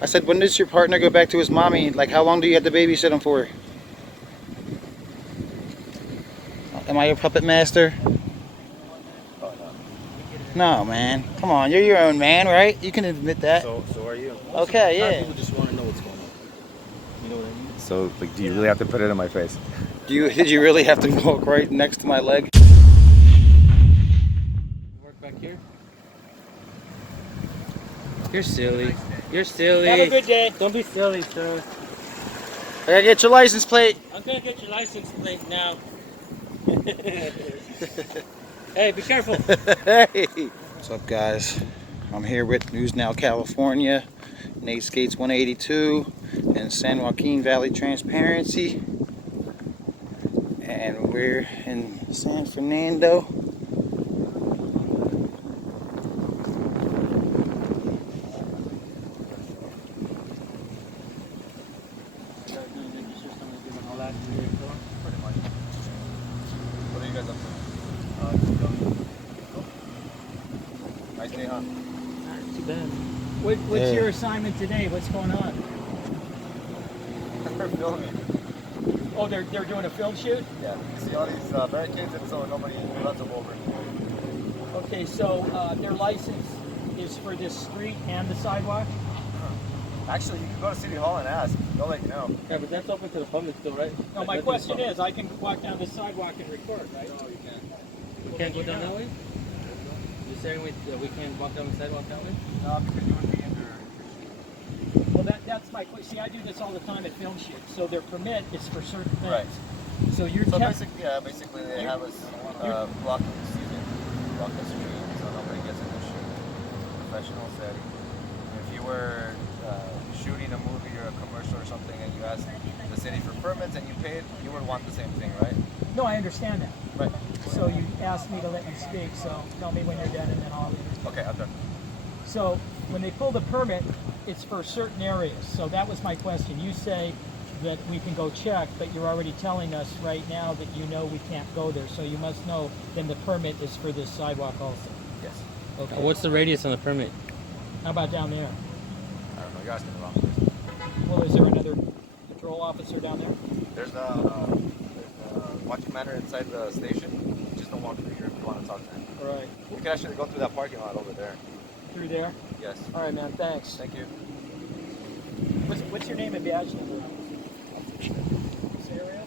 I said, when does your partner go back to his mommy? Like, how long do you have to babysit him for? Am I your puppet master? Oh, no. No, man. Come on, you're your own man, right? You can admit that. So are you. Okay, yeah. People just want to know what's going on. You know what I mean? So, like, do you really have to put it in my face? Did you really have to walk right next to my leg? Work back here. You're silly. You're silly. Have a good day. Don't be silly, sir. I gotta get your license plate. I'm gonna get your license plate now. Hey, be careful. Hey. What's up, guys? I'm here with News Now California, Nate Skates 182, and San Joaquin Valley Transparency. And we're in San Fernando. What are you guys up to? Nice day, huh? Not too bad. What's your assignment today? What's going on? We're filming. Oh, they're doing a film shoot? Yeah. You see all these barricades and so nobody runs them over. Okay, so their license is for this street and the sidewalk? Actually, you can go to City Hall and ask. They'll let you know. Yeah, but that's open to the public still, right? No, my question is, I can walk down the sidewalk and record, right? No, you can't. We can't go down that way? You're saying we can't walk down the sidewalk that way? No, because you would be under. Well, that's my question. See, I do this all the time at film shoots, so their permit is for certain things. Right. So you're So testing. basically they have us block the street, so nobody gets in the shoot. Professional setting. If you were shooting a movie or a commercial or something and you asked the city for permits and you paid, you would want the same thing, right? No, I understand that. Right. So you asked me to let you speak, so tell me when you're done and then I'll leave. Okay, I'm done. So when they pull the permit, it's for certain areas. So that was my question. You say that we can go check, but you're already telling us right now that you know we can't go there. So you must know then the permit is for this sidewalk also. Yes. Okay. What's the radius on the permit? How about down there? I don't know, you're asking the wrong person. Well, is there another patrol officer down there? There's a watching manor inside the station. Just don't walk through here if you want to talk to him. Right. You can actually go through that parking lot over there. Through there? Yes. All right, man. Thanks. Thank you. What's your name and badge number? This area?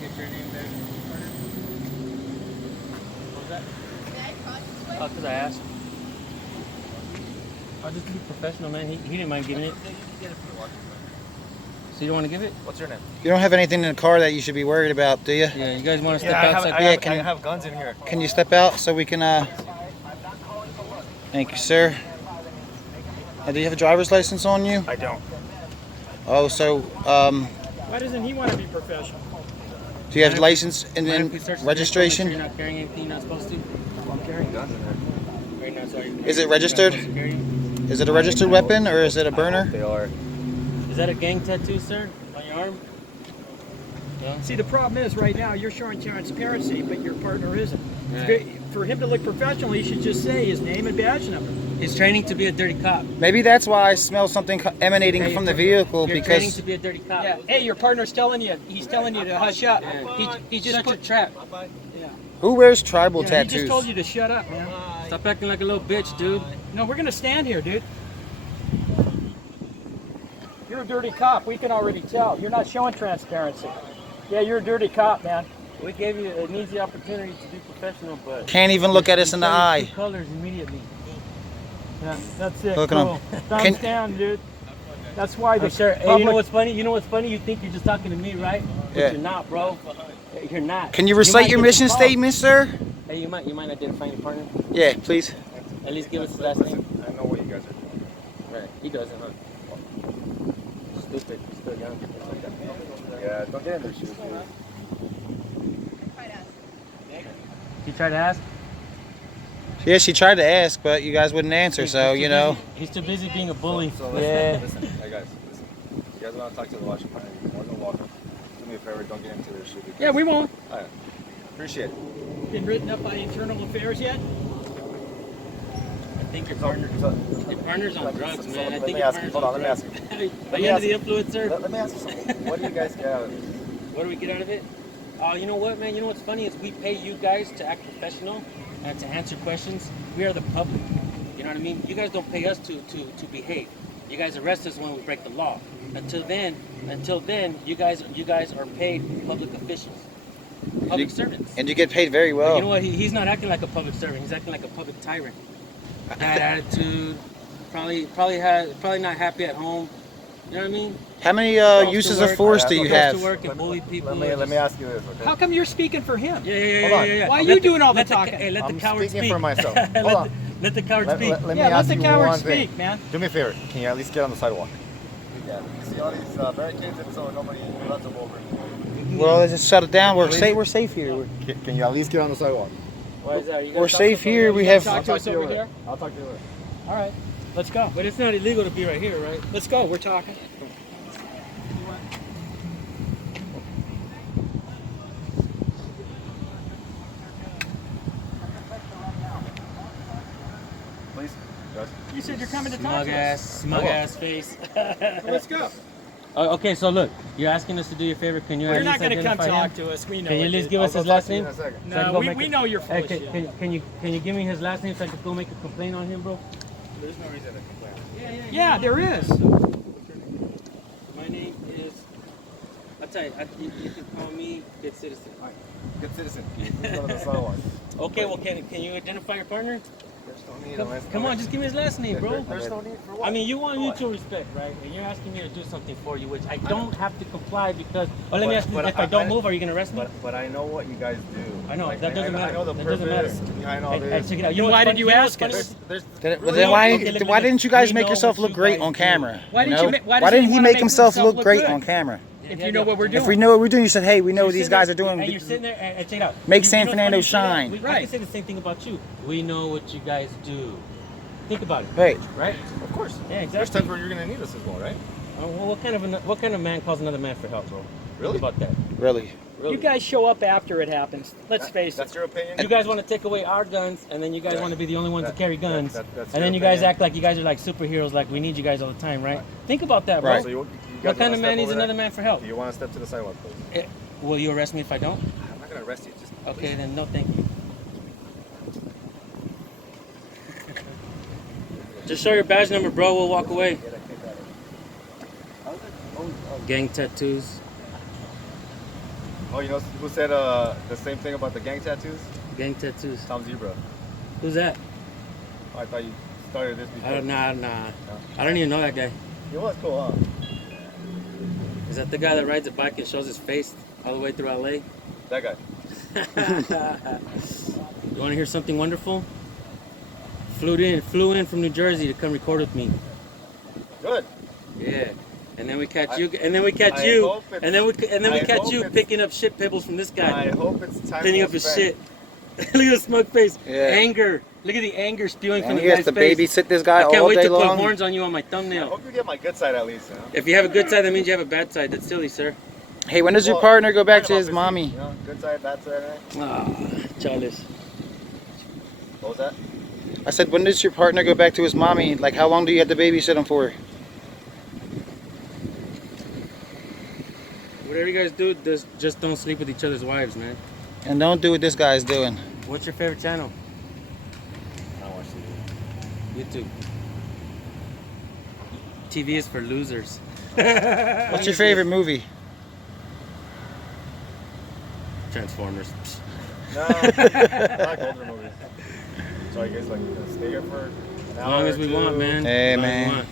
Get your name there. What was that? Oh, because I asked. I'll just be professional, man. He didn't mind giving it. So you don't want to give it? What's your name? You don't have anything in the car that you should be worried about, do you? Yeah, you guys want to step I outside? have guns in here. Can you step out so we can, Thank you, sir. Do you have a driver's license on you? I don't. Oh, so, Why doesn't he want to be professional? do you have license and Mind then if we search the registration? vehicle, make sure you're not carrying anything you're not supposed to? I'm carrying guns in here. Right now, sorry. Is it registered? Is it a registered weapon or is it a burner? They are. Is that a gang tattoo, sir? On your arm? No? See, the problem is right now you're showing transparency, but your partner isn't. Right. For him to look professional, he should just say his name and badge number. He's training to be a dirty cop. Maybe that's why I smell something emanating Hey, from the vehicle You're training because to be a dirty cop. Yeah. Hey, your partner's telling you. He's telling you to hush up. Yeah. He just Shut your put. trap. Yeah. who wears tribal He tattoos? just told you to shut up, man. Stop acting like a little bitch, dude. No, we're gonna stand here, dude. You're a dirty cop. We can already tell. You're not showing transparency. Yeah, you're a dirty cop, man. We gave you an easy opportunity to be professional, but Can't even look at us in the eye. two colors immediately. Yeah, that's it. Look at cool. him. Thumbs down, dude. That's why the I'm sure. Hey, you public- know what's funny? You know what's funny? You think you're just talking to me, right? But Yeah. you're not, bro. You're not. Can you recite might your get mission involved. statement, sir? Hey, you might identify your partner. Yeah, please. At least give us his last name. I know what you guys are doing. Right. He doesn't, huh? Stupid. He's still young. Yeah, don't get in their shoes, dude. You try to ask? Yeah, she tried to ask, but you guys wouldn't answer, so, you know. He's too busy being a bully. So Yeah. listen, hey guys, listen. You guys want to talk to the watchman? You're more than welcome. Do me a favor, don't get into their shit. Yeah, we won't. Alright. Appreciate it. Been written up by Internal Affairs yet? I think your partner's on drugs, man. I Let think me your ask you. partner's Hold on, on let me drugs. ask you. Are you me under ask the influence, sir? Let me ask you something. What do you guys get out of this? What do we get out of it? You know what, man? You know what's funny is we pay you guys to act professional and to answer questions. We are the public. You know what I mean? You guys don't pay us to behave. You guys arrest us when we break the law. Until then, you guys are paid public officials, public servants. And you get paid very well. But you know what? He's not acting like a public servant. He's acting like a public tyrant. Bad attitude. Probably not happy at home. You know what I mean? How many uses of force do you Goes have? to work and bully people. Let me ask you this, okay? How come you're speaking for him? Yeah. Hold on. Why are Let you doing all the let talking? Hey, let the I'm coward speaking speak. for myself. Hold on. Let the coward speak. Let me Yeah, let ask the you coward one thing. speak, man. Do me a favor. Can you at least get on the sidewalk? Yeah. You see all these barricades and so nobody runs them over. Well, let's just shut it down. We're safe here. Can you at least get on the sidewalk? Why is that? Are you We're gonna talk safe to here. We Talk have. to us over there. I'll talk to you later. All right, let's go. But it's not illegal to be right here, right? Let's go. We're talking. Please. Yes. You said you're coming to talk Smug to ass, us. smug ass face. Let's go. Okay, so look, you're asking us to do your favor. Can you You're at not least going to come identify talk him? to us. We know. Can you it, at least dude. give us his last name? In a second. So I can No, go we, make we a- know you're full Hey, of shit. can you give me his last name so I can go make a complaint on him, bro? There's no reason to complain. Yeah, there is. My name is. I'll tell you. You can call me Good Citizen. Good citizen. Please go to the sidewalk. Okay, well, can you identify your partner? There's no need. Come on, just give me his last name, bro. There's no need for what? I mean, you want mutual respect, right? And you're asking me to do something for you, which I don't have to comply because. Oh, let me ask you: But if I don't move, are you gonna arrest me? But I know what you guys do. I know, that doesn't I matter. know the That purpose. doesn't matter. I know Hey, this. check it out. Then know why what's did funny? you know ask what's funny? us? Then why Okay, look, didn't you guys we make know yourself what look you great guys on do. camera? Why you didn't know? you ma- why Why does he didn't he wanna make make himself himself look look great good? on camera? If you know what we're doing. If we know what we're doing, you said, "Hey, we know what You're these sitting guys there- are doing." And you're sitting there and check it out. Make You San know Fernando what's funny? shine. I can Right. say the same thing about you. We know what you guys do. Think about it. Right. Right? Of course. Yeah, There's exactly. times where you're gonna need us as well, right? Well, what kind of man calls another man for help, bro? Really? Think about that. Really. Really. You guys show up after it happens. Let's face it. That's your opinion. You guys want to take away our guns, and then you guys want to be the only ones to carry guns, that's and then your you guys opinion. act like you guys are like superheroes, like we need you guys all the time, right? Think about that, bro. Right. So you guys What kind wanna of step man needs over there? another man for help? Do you want to step to the sidewalk, please? Will you arrest me if I don't? I'm not gonna arrest you. Just Okay, then no, thank you. Just show your badge number, bro. We'll walk away. Gang tattoos. Oh, you know who said the same thing about the gang tattoos? Gang tattoos. Tom Zebra. Who's that? Oh, I thought you started this before. Nah. I don't even know that guy. It was cool, huh? Is that the guy that rides a bike and shows his face all the way through LA? That guy. You want to hear something wonderful? Flew in from New Jersey to come record with me. Good. Yeah. And then we catch I- you, and then we catch I you, hope it's- and then we I catch hope you it's- picking up shit pebbles from this guy, I hope it's time. cleaning well up his spent. shit. Look at the smug face. Yeah. Anger. Look at the anger spewing And from he the has guy's to face. babysit this guy I can't all wait day to put long. horns on you on my I thumbnail. hope you get my good side at least. You know? If you have a good side, that means you have a bad side. That's silly, sir. Hey, when does your Well, partner go back to kind of his opposite, mommy? You know, good side, bad side. Right? Ah, chalice. What was that? I said, when does your partner go back to his mommy? Like, how long do you have to babysit him for? Whatever you guys do, just don't sleep with each other's wives, man. And don't do what this guy's doing. What's your favorite channel? I don't watch TV. YouTube. TV is for losers. What's your favorite movie? Transformers. No, I like older movies. So I guess like stay here for an As hour long or as we two. want, man. Hey, As long as we man. want.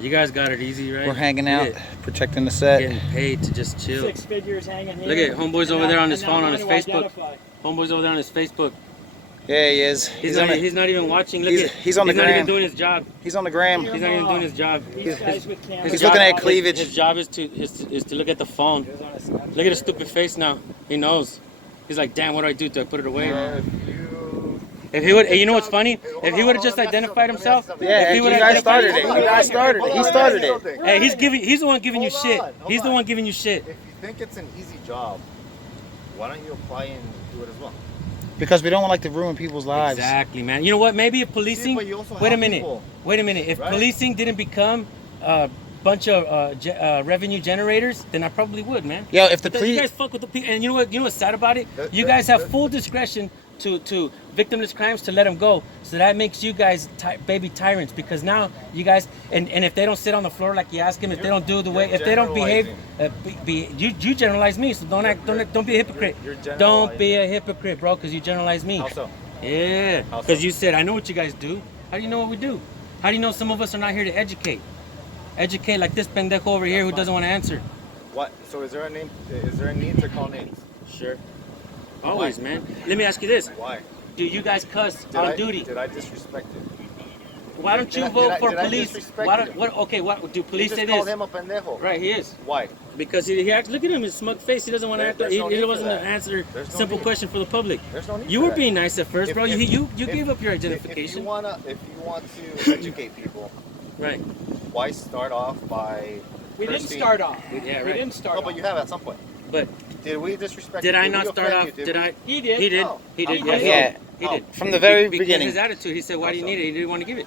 You guys got it easy, right? We're hanging Look out, at it. protecting the set. Getting paid to just chill. 6 figures hanging here. Look at Homeboy's over there on his And phone, now on his want to Facebook. identify. Homeboy's over there on his Facebook. Yeah, he is. He's not even watching. Look at he's on the not even gram. doing his job. He's on the gram. He's not even doing his job. These guys with cameras. He's looking at job- cleavage. His job is to look at the phone. Look at his stupid face now. He knows. He's like, damn, what do I do? Do I put it away? If he would, you know what's funny? If he would have just identified himself. Yeah, if he you would've guys identified started it. himself- You guys started it. He started it. Hey, he's the one giving you Hold shit. on, hold He's the on. one giving you shit. If you think it's an easy job, Why don't you apply and do it as well? Because we don't like to ruin people's lives. Exactly, man. You know what? Maybe if policing. but you also Wait a help minute. people, Wait a minute. If right? policing didn't become a bunch of revenue generators, then I probably would, man. Yo, if the Because you police, guys fuck with the people, and you know what? You know what's sad about it? You The- guys have the- full discretion to victimless crimes to let them go. So that makes you guys baby tyrants, because now you guys and if they don't sit on the floor like you ask them, if they don't do the way, if they don't behave, you generalize me. So don't be a hypocrite. You're Don't be generalizing. a hypocrite, bro, because you generalize me. How so? Yeah, How so? because you said I know what you guys do. How do you know what we do? How do you know some of us are not here to educate? Educate like this pendejo over here who doesn't want to answer. What? So is there a name? Is there a need to call names? Sure. Always, man. Let me ask you this. Why? Do you guys cuss Did on I, duty? Did I disrespect it? Why don't you did I- vote did I- for did I police? disrespect Why you? don't, what? Okay, what do You police just say called this? him a pendejo. Right, he is. Why? Because he acts. Look at him, his smug face. He doesn't want to answer. There's no He need for doesn't that. answer There's no simple need. question for the public. There's no need You for were that. being nice at first, If- bro. if- You if- gave up your If you identification. want to educate people, Right. why start off by? We didn't cursing? start off. Yeah, We right. didn't start No, off. but you have at some point. But Did we disrespect? did you? I Did not we start offend off? you? Did I? He did. He did. No. He did. How Yes, so? Yeah. he How? did. From the very Because beginning. his attitude, he said, "Why do you How so? need it?" He didn't want to give it.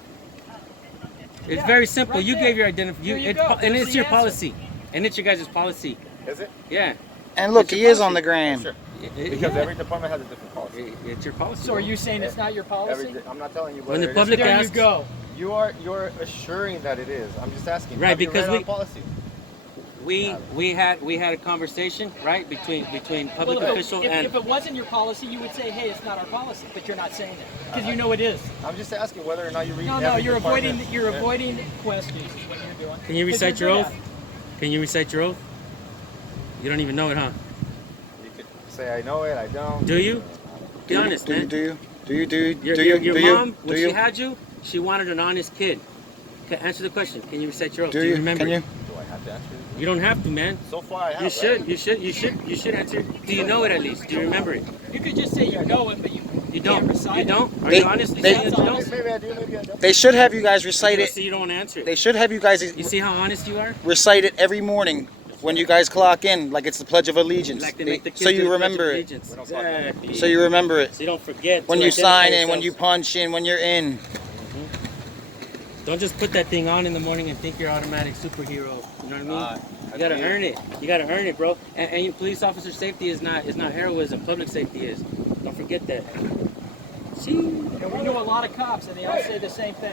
It's Yeah, very simple. right You there. gave your identification, There you go. and There's it's the your answer. policy, and it's your guys' policy. Is it? Yeah. and look, It's your he is on policy. the gram. Sure. Because Because every department has a different policy. it's your policy. So are you saying it's not your policy? I'm not telling you. When the whether it is. public There asks, you go. You're assuring that it is. I'm just asking. Right, have you because read we- our policy. we had a conversation, right, between public Well, official if and it wasn't your policy, you would say, hey, it's not our policy. But you're not saying that because you know it is. I'm just asking whether or not you read. No, every you're department. avoiding questions is what you're doing. Can you 'Cause recite you're your good oath? at it. Can you recite your oath? You don't even know it, huh? You could say I know it. I don't. Do you? Be honest, Do you? man. Do you? Do you? Do you? Your, Do your, you? your Do you? mom, Do when you? she had you, she wanted an honest kid. Okay, answer the question. Can you recite your oath? Do you? remember? Can you? Do I have to answer? You don't have to, man. So far, I have. You right? should. You should. You should. You should answer. Do you know it at least? Do you remember it? You could just say you know it, but you You can't don't. recite You it. don't. Are They- you honestly they- saying that you don't? Maybe I do. Maybe I don't. They should have you guys recite You it. see, you don't want to answer it. They should have you guys You see how honest you are? recite it every morning when you guys clock in, like it's the Pledge of Allegiance. Like they make the kids So do you the Pledge of remember it. Allegiance. Exactly. So you remember it. So you don't forget. When to you identify sign in, when you yourselves. punch in, when you're in. Don't just put that thing on in the morning and think you're automatic superhero. You know what I mean? You gotta agree. earn it. You gotta earn it, bro. And police officer safety is not heroism. Public safety is. Don't forget that. See? And we know a lot of cops, and they all say the same thing.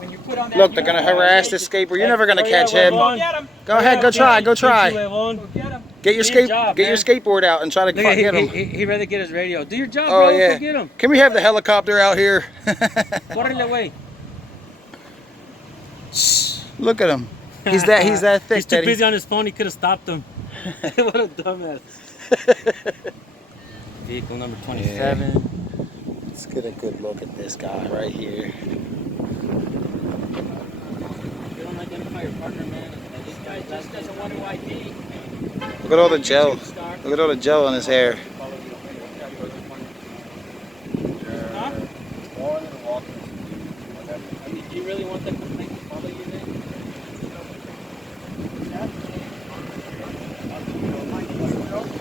When you put on that Look, they're gonna uniform, harass they this skateboard. You're never gonna Oh, yeah, catch we're him. going. Go get him. Go ahead, go try, go try. Go get him. Get your Do your job, get your skateboard out and try to Look at get him. he'd rather get his radio. Do your job, Oh bro. yeah. Go get him. Can we have the helicopter out here? Córrele, away. Look at him. He's that He's thick. too that he- busy on his phone. He could have stopped him. What a dumbass. Vehicle number 27. Let's get a good look at this guy right here. You don't identify your partner, man. This guy just doesn't want to ID. Look at all the gel. Look at all the gel on his hair. Huh? More than walking. Do you really want that complaint to follow you, man?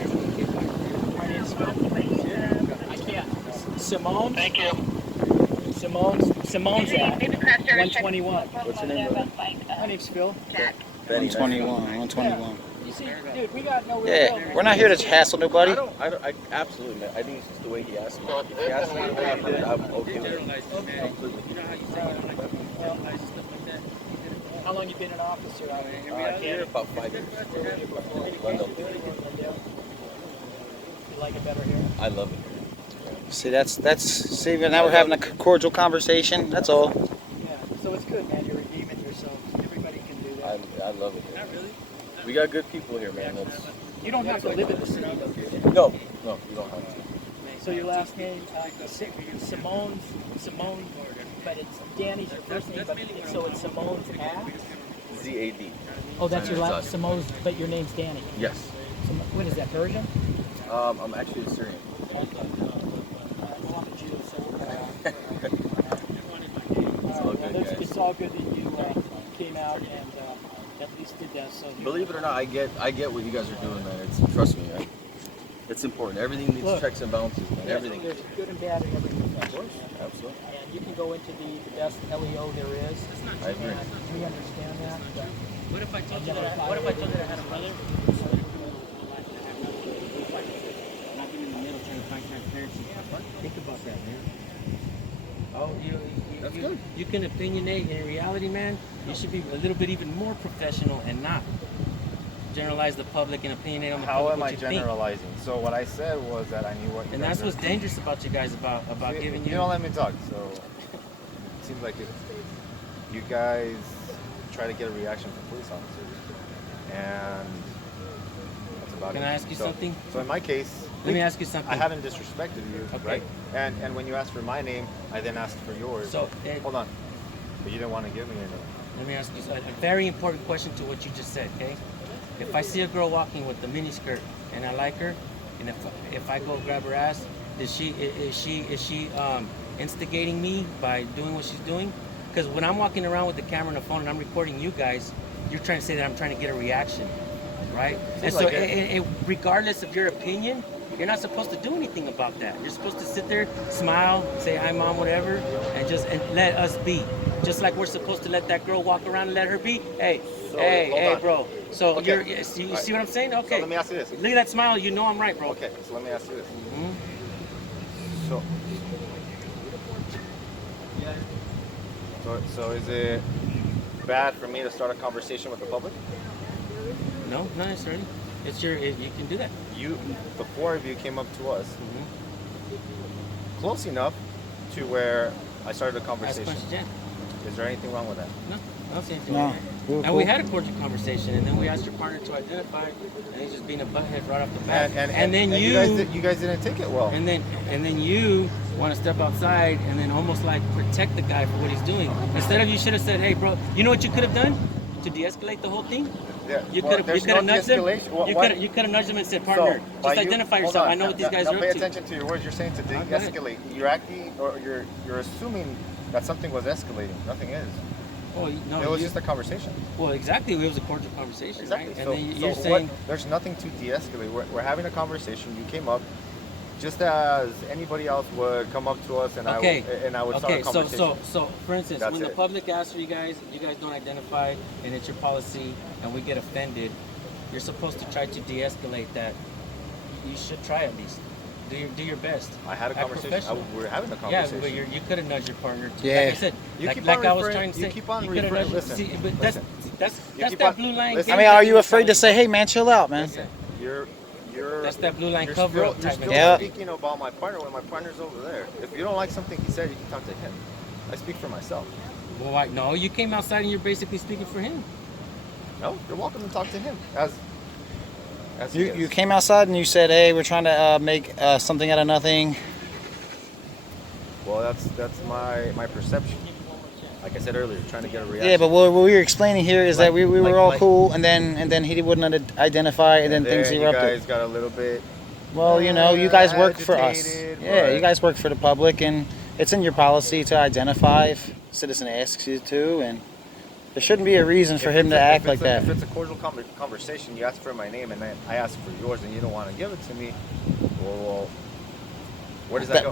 My name's Phil. I can't. Simone. Thank you. Simone's at 121. What's your name, brother? My name's Phil. 121. 121. You see, dude, we got no real Yeah, we're not here to hassle nobody. I absolutely, man. I think it's just the way he asked me. If he asked me the way he did, I'm okay with it. Generalize, man. Completely. You know how you say you don't like to generalize and stuff like that? How long you been an officer? Here about 5 years. You like it better here? I love it. See, see, now we're having a cordial conversation. That's all. Yeah. So it's good, man. You're redeeming yourself. Everybody can do that. I love it. Not really. We got good people here, man. That's, You don't have to live in the city, though, do you? no, you don't have to. So your last name, Simone, but it's Danny's your first name, but so it's Simone's at? Z-A-D. Oh, that's your It's last, us. Simone's, but your name's Danny. Yes. What is that, Persian? I'm actually a Syrian. It's all good, guys. It's all good that you came out and at least did that. So Believe it or not, I get what you guys are doing, man. Trust me, It's important. Everything needs Look, checks and balances, man. There's, Everything. there's good and bad in every profession. Of course, absolutely. And you can go into the best LEO there is. That's not I true. agree. And we understand that. But What if I told you that? What if I told you that I had a brother? Not being in the middle trying to find transparency. Think about that, man. Oh, That's good. You can opinionate. In reality, man, you should be a little bit even more professional and not generalize the public and opinionate on the How public. am what I you think. generalizing? So what I said was that I knew what you And guys that's are- what's dangerous about you guys, about See, giving you you. don't let me talk, so it seems like you guys try to get a reaction from police officers, and that's about Can it. I ask you something? So in my case, Let me ask you something. I haven't disrespected you, Okay. right? And when you asked for my name, I then asked for yours. So, hold on, but you didn't want to give me your name. Let me ask you a very important question to what you just said, okay? If I see a girl walking with a mini skirt and I like her, and if I go grab her ass, is she instigating me by doing what she's doing? Because when I'm walking around with the camera and the phone and I'm recording you guys, you're trying to say that I'm trying to get a reaction, right? And so, like it. regardless of your opinion, you're not supposed to do anything about that. You're supposed to sit there, smile, say hi mom, whatever, and let us be. Just like we're supposed to let that girl walk around and let her be. Hey, So, hey, hold hey, on. bro. So Okay. you see what I'm saying? Okay. So let me ask you this. Look at that smile. You know I'm right, bro. Okay, so let me ask you this. Mhm. So is it bad for me to start a conversation with the public? No, not necessarily. You can do that. The four of you came up to us Mhm. close enough to where I started a Ask conversation. questions, yeah. Is there anything wrong with that? No, I don't see anything No. wrong. Cool, And cool. we had a cordial conversation, and then we asked your partner to identify, and he's just being a butthead right off the bat. And then you guys didn't take it well. and then you want to step outside and then almost like protect the guy for what he's doing. Instead of you should have said, "Hey, bro, you know what you could have done to de-escalate the whole thing? Yeah, You well, could there's have no nudged them. de-escalation. You What? could have nudged them and said, So, partner, by just you- identify hold yourself. on. I know what these guys now are pay up to." attention to your words. You're saying to go ahead. de-escalate. You're acting, or you're assuming that something was escalating. Nothing is. Oh, no, It was just a conversation. well, exactly. It was a cordial conversation, Exactly. right? So, And then so you're saying, there's nothing to de-escalate. We're having a conversation. You came up, just as anybody else would come up to us, and okay, I would start a conversation. so for instance, That's when the it. public asks for you guys don't identify, and it's your policy, and we get offended, you're supposed to try to de-escalate that. You should try at least. Do your best. I had a Act conversation. professional. We were having a Yeah, conversation. but you could have nudged your partner. Yeah. Like I said, You like, keep like on I was referring- trying to you say, keep on you could have referring- nudged. listen, See, but listen. that's You keep that on- blue line. listen. I game mean, are that you you're afraid to telling say, "Hey, man, chill out, man"? Listen, you're That's that blue line you're cover still, up you're type still mentality. Yeah. speaking about my partner when my partner's over there. If you don't like something he said, you can talk to him. I speak for myself. Well, no, you came outside and you're basically speaking for him. No, you're welcome to talk to him as he You is. came outside and you said, "Hey, we're trying to make something out of nothing." Well, that's my perception. Like I said earlier, trying to get a reaction. Yeah, but what we were explaining here is that we were like- all like- cool, and then he wouldn't identify, and then things you erupted. guys got a little bit. Well, you know, you guys work for us. agitated, Yeah, but- you guys work for the public, and it's in your policy to identify if a citizen asks you to, and there shouldn't be a reason for him to act like that. If it's a cordial conversation, you ask for my name, and then I ask for yours, and you don't want to give it to me. Well, where does that go?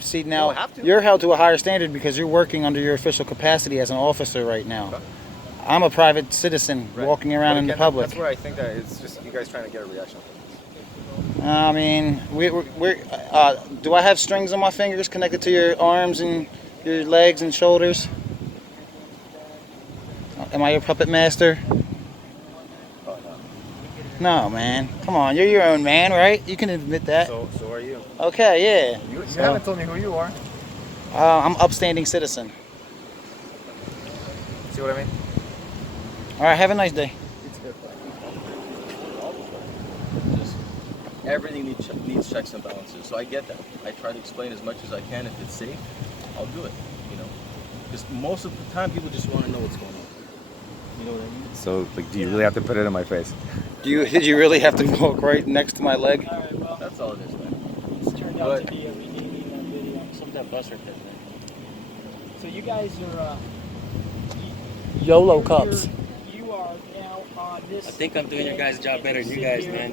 See Well, now I have to. you're held to a higher standard because you're working under your official capacity as an officer right now. Okay. I'm a private citizen Right. walking around But in the again, public. That's where I think that it's just you guys trying to get a reaction. I mean, do I have strings on my fingers connected to your arms and your legs and shoulders? Am I your puppet master? No, man. Come on, you're your own man, right? You can admit that. So are you. Okay, yeah. You So- haven't told me who you are. I'm an upstanding citizen. See what I mean? All right, have a nice day. Just everything needs checks and balances. So I get that. I try to explain as much as I can. If it's safe, I'll do it. You know, because most of the time people just want to know what's going on. You know what I mean? So, like, do you really have to put it in my face? Did you really have to walk right next to my leg? all right, well, That's all it is, man. this turned out to be a redeeming video. Some of that bus right there, man. So you guys are YOLO you're- cups. You are now on this. I think I'm doing your guys' job better than you guys, man.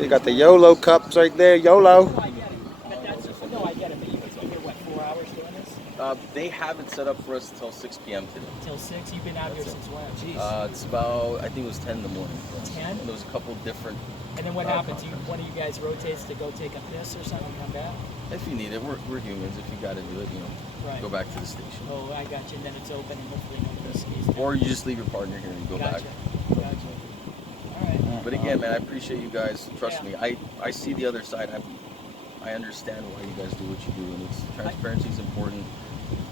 You got the YOLO cups right there, YOLO. No, I get it. But that's, no, I get it. But you've been here, what, 4 hours doing this? They have it set up for us until 6 p.m. today. Till 6? You've been out here since when? Jeez. It's about, I think it was 10 in the morning. 10? And there was a couple different. And then what happens? One of you guys rotates to go take a piss or something and come back? If you need it, we're humans. If you got to do it, Right. go back to the station. Oh, I got you. And then it's open and hopefully nobody sees. Or you just leave your partner here and go Gotcha. back. Gotcha. All right. But again, man, I appreciate you guys. Trust Yeah. me, I see the other side. I understand why you guys do what you do, and it's transparency is important.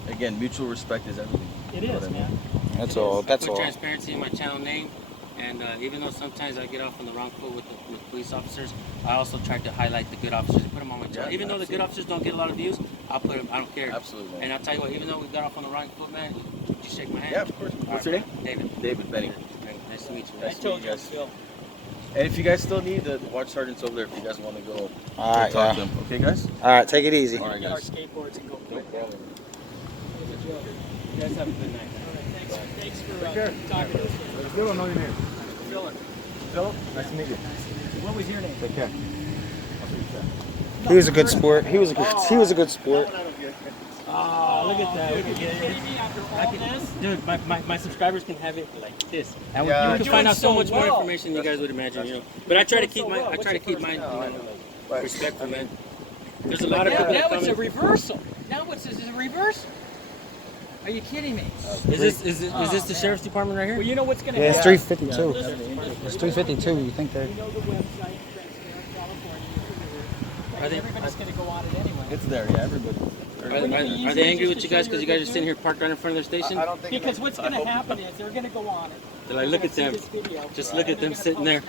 Again, mutual respect is everything. It You know is, what I mean? man. That's It all. is. That's Put all. transparency in my channel name, and even though sometimes I get off on the wrong foot with police officers, I also try to highlight the good officers and put them on my channel. Yeah, Even though the good officers don't get a lot of views, I'll put them. I don't care. Absolutely, man. And I'll tell you what, even though we got off on the wrong foot, man, you shake my hand. Yeah, of course. What's your name? David. David Benny. Nice to meet you. I Nice to told meet you, you guys. Phil. And if you guys still need the watch sergeants over there, if you guys want to go All right, talk to yeah. them, okay, guys? All right, take it easy. All right, Get our guys. skateboards and go quick. No problem. It was a joke. You guys have a good night. All right, thanks for talking to us. Still don't know your name. Philip. Philip, nice to meet you. What was your name? Take care. He was a good sport. He was a good sport. Oh, look at that. Dude, are you kidding me after all this? Dude, my subscribers can have it like this. And Yeah. you can You're find out doing so much so more well. information than you guys would imagine, But I try to keep so my well. I try to What's your keep mine Right. respectful, man. There's a lot of Now, people that now come it's a in. reversal. Now it's a reversal. Are you kidding me? Is this the sheriff's department right Well, here? you know what's going to Yeah, it's happen. 352. It's 352. You think they're? You know the website, Transparent California. Are they- Everybody's going to go on it anyway. It's there, yeah, everybody. Are they angry with you guys because you guys are sitting here parked right in front of their station? I don't think Because what's going to happen is they're going to go on it. They're like, look at them. Just look at them sitting there.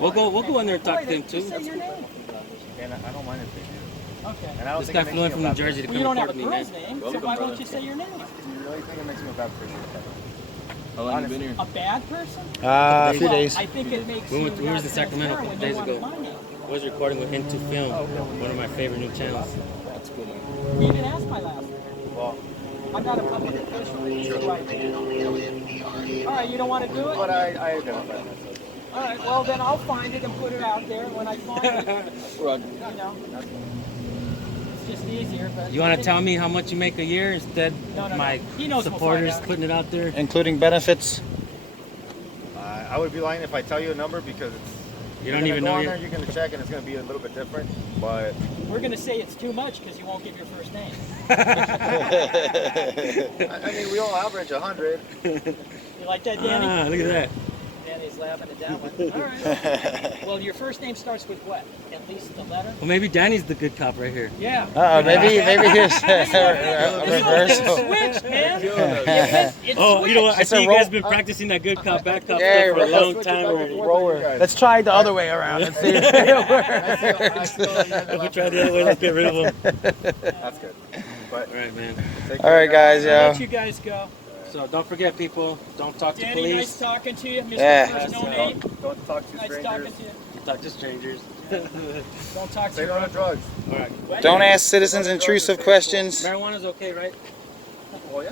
We'll go in there and talk to them too. Say your name. And I don't mind if they do. Okay. And I don't This think guy it makes flew in me from a New bad Jersey to Well, you come don't have report a me, man. girl's name, so Welcome, why brother. don't you say your name? person. Do you really think it makes me a bad person? How long you been here? A bad person? A few Well, days. I think it makes We you went to not Sacramento a transparent couple when days you ago. want money. I was recording with Into Film, one of my favorite new channels. That's good. You even asked my last name. Well, I'm not a public official. So all right, you don't want to do it? but I identify myself. All right, well then I'll find it and put it out there. When I find it, Run. you know, it's just easier. But You want to tell me how much you make a year instead No, of no, my no. He knows we'll supporters find out. putting it out there? Including benefits. I would be lying if I tell you a number because it's. You you're don't gonna even go know on your... there, you're gonna check and it's gonna be a little bit different, but We're gonna say it's too much because you won't give your first name. I mean we all average 100. You like that, Danny? Ah, look at that. Danny's laughing at that one. All right. Well, your first name starts with what? At least the letter? Well, maybe Danny's the good cop right here. Yeah. Maybe here's a It's reversal. switch, man. It's Oh, you know what? I It's see a you guys roll- been practicing that good cop, bad cop Yeah, stuff for a roll- long time already. Roller. Let's try it the other way around and see if it works. If we try the other way, let's get rid of him. That's good. But All right, man. take All right, care, guys. I'll let Yeah. you guys go. So don't forget, people, don't talk to Danny, nice police. talking to you. Mr. Yeah. First No Name. Don't talk to Nice strangers. talking to you. Talk to strangers. Don't talk to Say your no to drugs. All right. Don't ask citizens intrusive questions. Marijuana's okay, right? Well, yeah.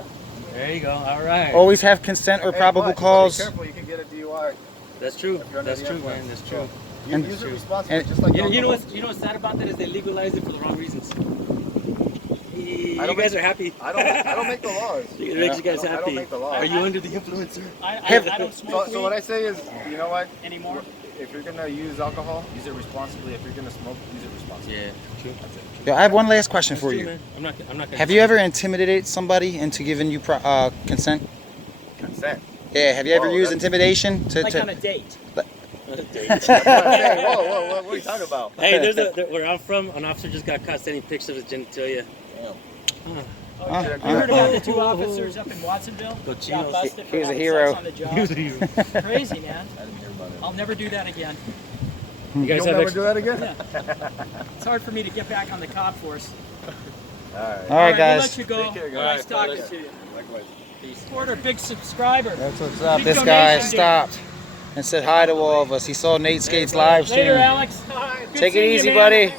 There you go. All right. Always have consent or Hey, probable but cause. Be careful, you can get a DUI. That's true. If you're under That's the true, influence. man. That's true. You And- use it responsibly, and- just like You know alcohol. what's sad about that is they legalize it for the wrong reasons. You don't guys make- are happy. I don't make the laws. It makes you guys I don't happy. make the laws. Are you under the influence, sir? I don't smoke So what I say is, you know what? weed anymore. If you're gonna use alcohol, use it responsibly. If you're gonna smoke, use it responsibly. Yeah, true. That's it. Yeah, I have one last question for True, you. man. I'm not gonna. Have you ever intimidated somebody into giving you consent? Consent. Yeah. Have you ever Whoa, used that's- intimidation to? Like on a date. Hey, whoa, what are you talking about? Hey, where I'm from, an officer just got caught sending pictures of genitalia. Damn. Oh, you heard about the two officers up in Watsonville? Cochinos. Got busted for He was a having hero. sex on the job. He was a hero. Crazy, man. I didn't hear about it. I'll never do that again. You guys You'll have never extra. do that again? It's hard for me to get back on the cop force. Alright. All right, We'll guys. let you go. Take care, guys. Nice talking Alright, to you. Likewise. Porter, big subscriber. That's what's up. Big This guy donation, stopped and said hi to all of us. He saw Nate Skate's live Later, stream. Alex. Good Take it seeing you, easy, man. buddy.